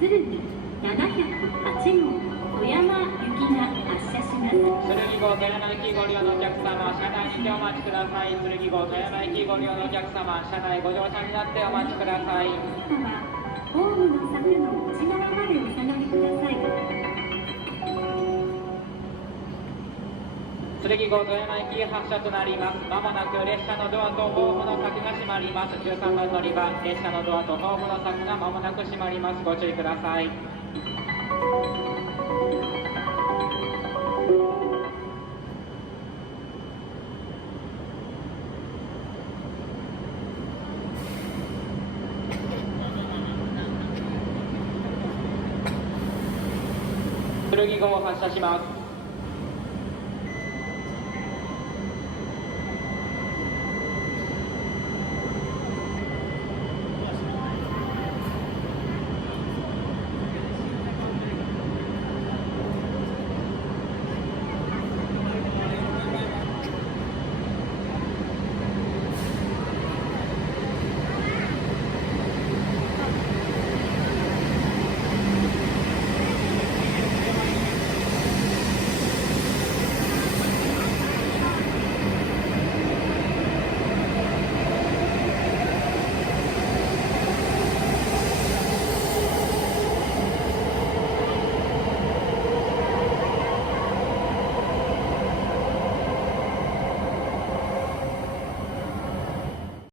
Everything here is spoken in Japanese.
鶴見708号富山行きが発車します。剣号富山駅ご利用のお客様、車内にてお待ちください。剣号富山駅ご利用のお客様、車内ご乗車になってお待ちください。ホームの柵の内側までお下がりください。剣号富山駅発車となります。まもなく列車のドアとホームの柵が閉まります。13番乗り場、列車のドアとホームの柵がまもなく閉まります。ご注意ください。剣号を発車します。